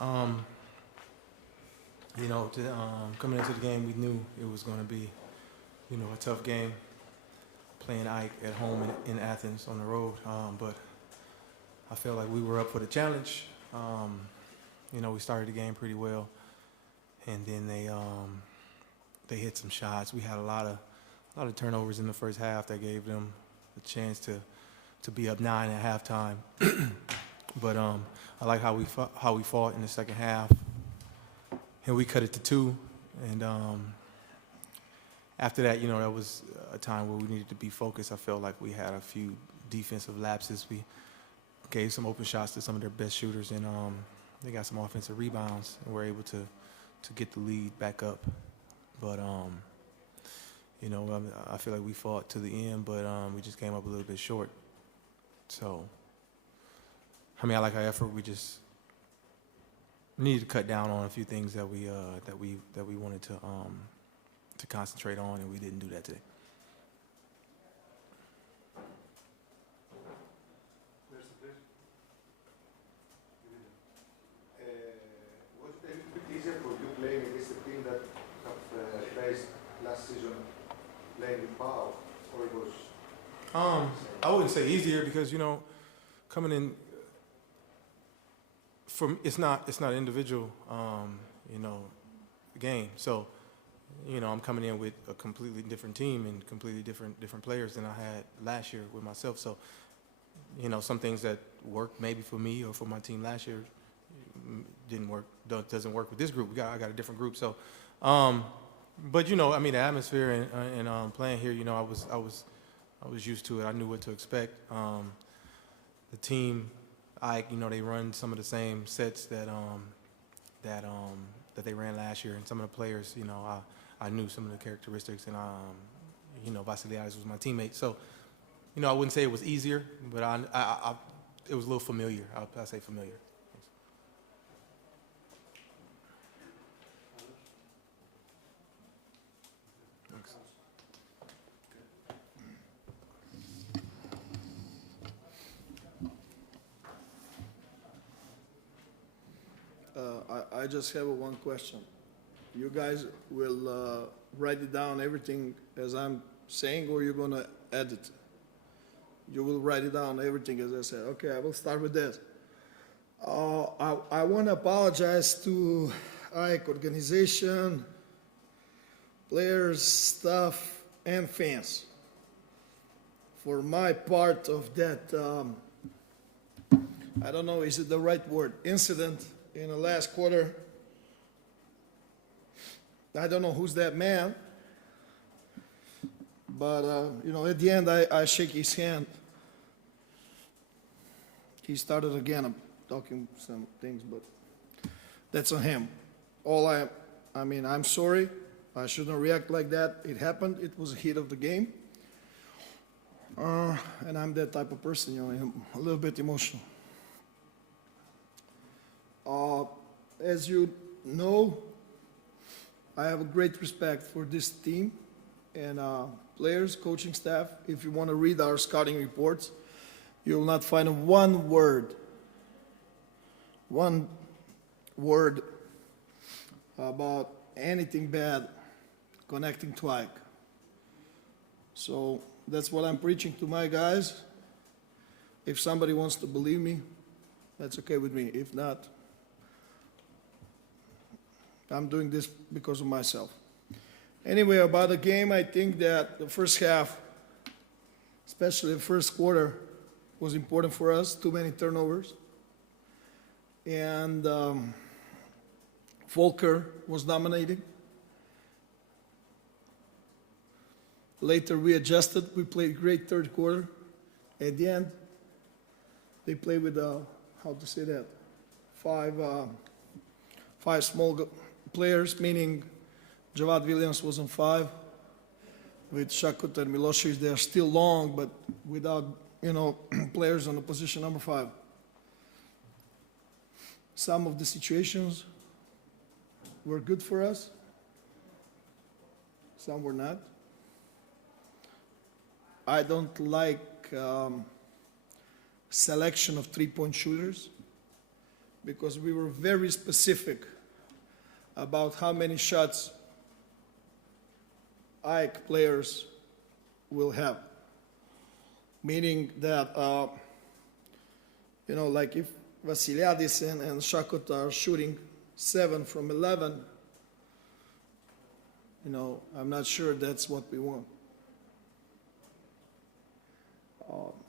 Um, coming into the game, we knew it was going to be, a tough game. Playing Ike at home in Athens on the road, but I felt like we were up for the challenge. We started the game pretty well, and then they hit some shots. We had a lot of turnovers in the first half that gave them a chance to be up 9 at halftime. But I like how we fought in the second half, and we cut it to 2. And after that, that was a time where we needed to be focused. I felt like we had a few defensive lapses. We gave some open shots to some of their best shooters, and they got some offensive rebounds, and were able to get the lead back up. But I feel like we fought to the end, but we just came up a little bit short. So, I like our effort. We just needed to cut down on a few things that we wanted to concentrate on, and we didn't do that today. Was it a little bit easier for you playing against a team that have faced last season playing with Pau, or it was? I wouldn't say easier because coming in it's not individual game. So I'm coming in with a completely different team and completely different players than I had last year with myself. So some things that worked maybe for me or for my team last year didn't work. Doesn't work with this group. I got a different group. So, but the atmosphere and playing here, I was used to it. I knew what to expect. The team, they run some of the same sets that they ran last year, and some of the players, I knew some of the characteristics, and Vasiliadis was my teammate. So, I wouldn't say it was easier, but it was a little familiar. I'll say familiar. I just have one question. You guys will write it down everything as I'm saying, or you're going to edit? You will write it down everything as I said. Okay, I will start with that. I want to apologize to AEK organization, players, staff, and fans for my part of that, I don't know, is it the right word, incident in the last quarter. I don't know who's that man, but, at the end, I shake his hand. He started again. I'm talking some things, but that's on him. I'm sorry. I shouldn't react like that. It happened. It was a hit of the game. And I'm that type of person, I'm a little bit emotional. As you know, I have a great respect for this team and players, coaching staff. If you want to read our scouting reports, you will not find one word about anything bad connecting to AEK. So that's what I'm preaching to my guys. If somebody wants to believe me, that's okay with me. If not, I'm doing this because of myself. Anyway, about the game, I think that the first half, especially the first quarter, was important for us. Too many turnovers. And Volker was dominating. Later, we adjusted. We played great third quarter. At the end, they played with, five small players, meaning Javad Williams was on 5. With Shakut and Milosevic, they are still long, but without, players on the position number 5. Some of the situations were good for us. Some were not. I don't like selection of three-point shooters because we were very specific about how many shots AEK players will have. Meaning that, like if Vassiliadis and Shakot are shooting 7 from 11, I'm not sure that's what we want.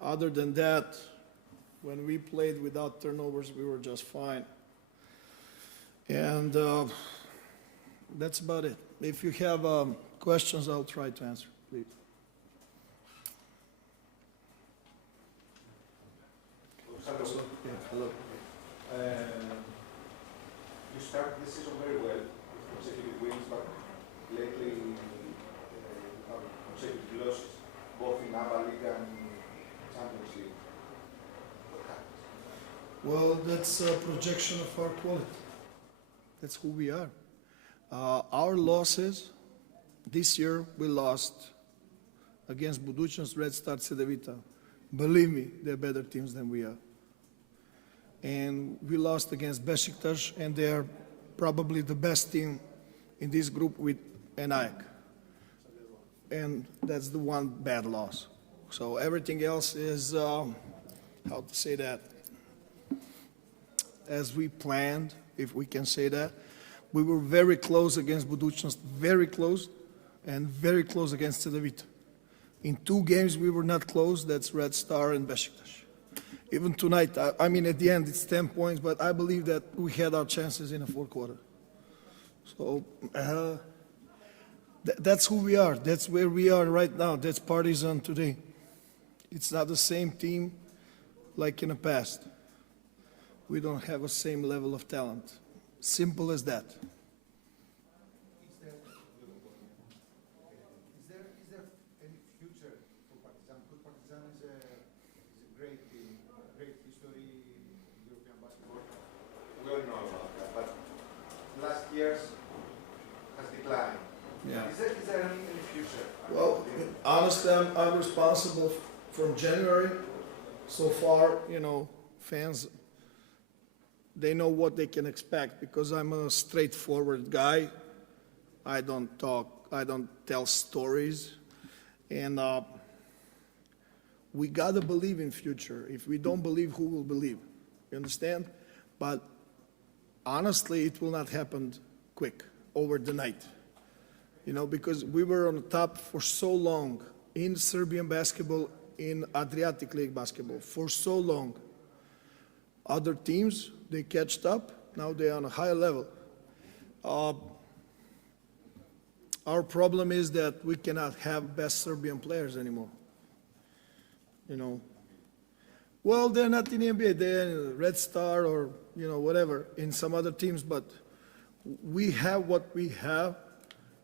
Other than that, when we played without turnovers, we were just fine. And that's about it. If you have questions, I'll try to answer, please. Hello. Yeah, hello. You started the season very well with consecutive wins, but lately you have consecutive losses, both in ABA League and Champions League. What happened? Well, that's a projection of our quality. That's who we are. Our losses, this year we lost against Budućnost, Red Star, Cedevita. Believe me, they're better teams than we are. And we lost against Besiktas, and they are probably the best team in this group with an AEK. And that's the one bad loss. So everything else is, how to say that, as we planned, if we can say that. We were very close against Budućnost, very close, and very close against Cedevita. In 2 games we were not close, that's Red Star and Besiktas. Even tonight, I mean at the end it's 10 points, but I believe that we had our chances in the 4th quarter. So that's who we are, that's where we are right now, that's Partizan today. It's not the same team like in the past. We don't have the same level of talent. Simple as that. Is there any future for Partizan? Because Partizan is a great team, great history in European basketball. We all know about that, but last year's has declined. Yeah. Is there any future? Well, honestly, I'm responsible from January. So far, fans, they know what they can expect because I'm a straightforward guy. I don't talk, I don't tell stories. And we gotta believe in future. If we don't believe, who will believe? You understand? But honestly, it will not happen quick, over the night. Because we were on top for so long in Serbian basketball, in Adriatic League basketball, for so long. Other teams, they catched up, now they're on a higher level. Our problem is that we cannot have best Serbian players anymore. Well, they're not in the NBA, they're in Red Star or, whatever, in some other teams, but we have what we have,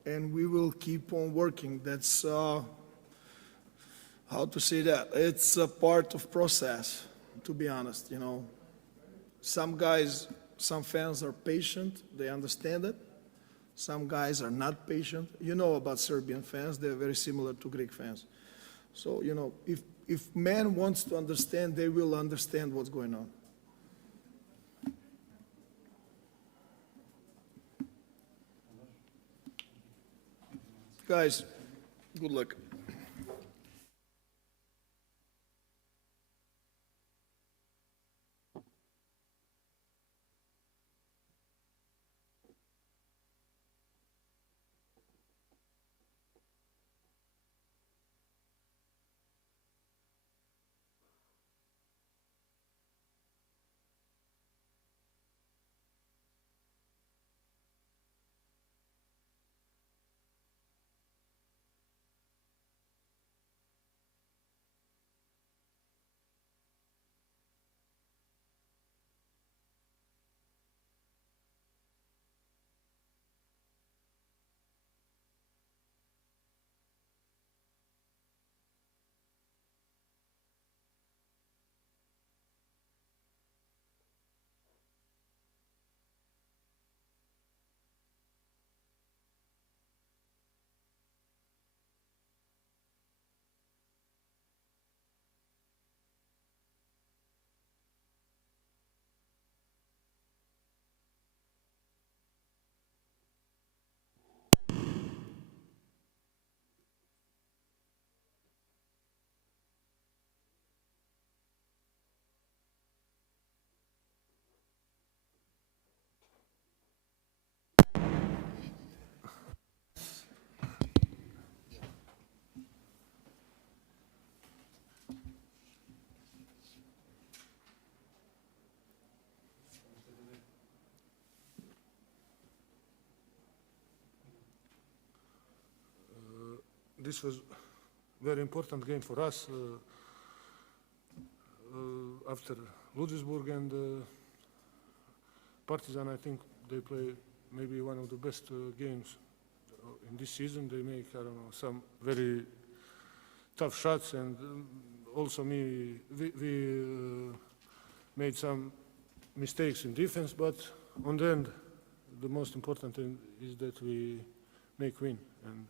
and we will keep on working. That's, how to say that? It's a part of process, to be honest, Some guys, some fans are patient, they understand it. Some guys are not patient. You know about Serbian fans, they're very similar to Greek fans. So, if man wants to understand, they will understand what's going on. Guys, good luck. this was very important game for us after Ludwigsburg and Partizan. I think they play maybe one of the best games in this season. They make, I don't know, some very tough shots, and also we made some mistakes in defense, but on the end, the most important thing is that we make win and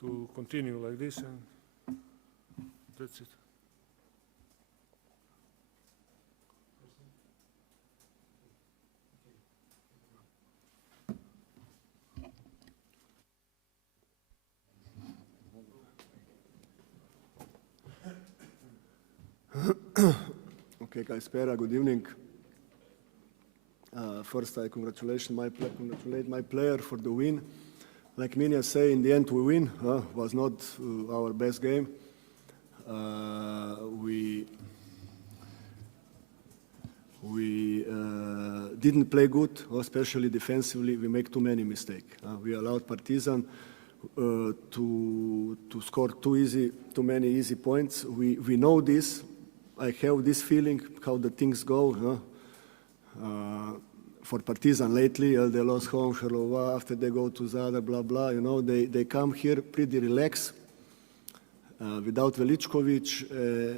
to continue like this, and that's it. Okay, Kaispera, good evening. First, I congratulate my player for the win. Like Minja say, in the end we win. Was not our best game. We didn't play good, especially defensively. We make too many mistakes. We allowed Partizan to score too many easy points. We know this. I have this feeling how the things go. For Partizan lately, they lost home, Charleroi, after they go to Zadar, blah, blah, you know, they come here pretty relaxed, without Veličković,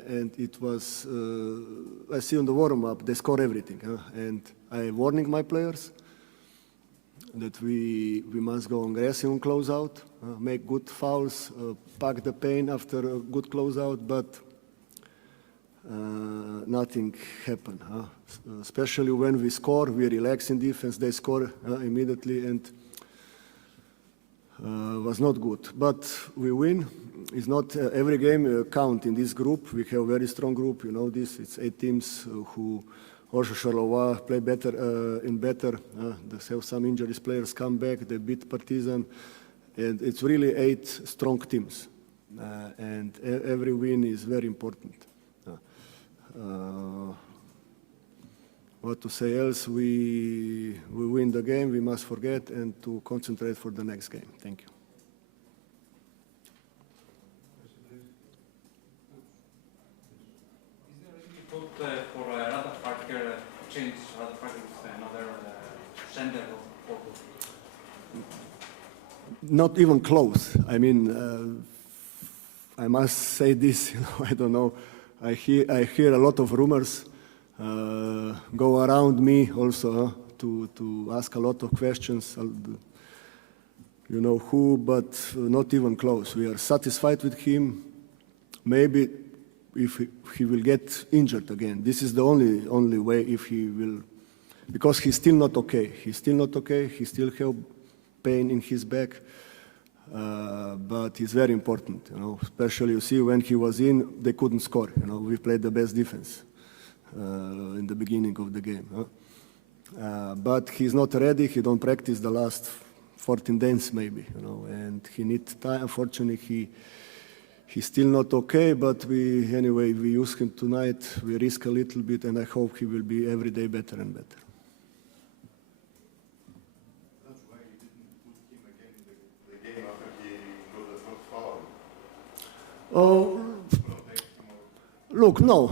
and it was, I see on the warm-up, they score everything, and I'm warning my players that we must go aggressive on closeout, make good fouls, pack the pain after a good closeout, but nothing happened. Especially when we score, we relax in defense, they score immediately, and was not good. But we win. It's not every game count in this group. We have a very strong group, you know this. It's 8 teams who also Charleroi play better better. They have some injuries, players come back, they beat Partizan, and it's really 8 strong teams. And every win is very important. What to say else? We win the game, we must forget and to concentrate for the next game. Thank you. Is there any thought for Radafaker change Radafaker with another center or Not even close. I mean, I must say this, you know, I don't know. I hear a lot of rumors go around me also to ask a lot of questions. You know who, but not even close. We are satisfied with him. Maybe if he will get injured again. This is the only way if he will, because he's still not okay. He's still not okay. He still have pain in his back. But it's very important, you know. Especially you see when he was in, they couldn't score. You know, we played the best defense in the beginning of the game. But he's not ready. He don't practice the last 14 days maybe, you know, and he needs time. Unfortunately, he's still not okay. But we use him tonight. We risk a little bit, and I hope he will be every day better and better. Oh, look, no.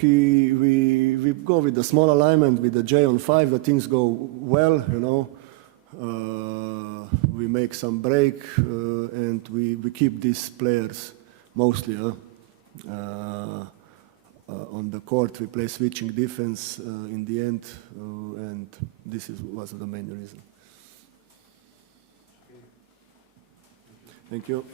We go with the small alignment with the J on 5. The things go well, you know. We make some break and we keep these players mostly on the court. We play switching defense in the end, and this was the main reason. Thank you.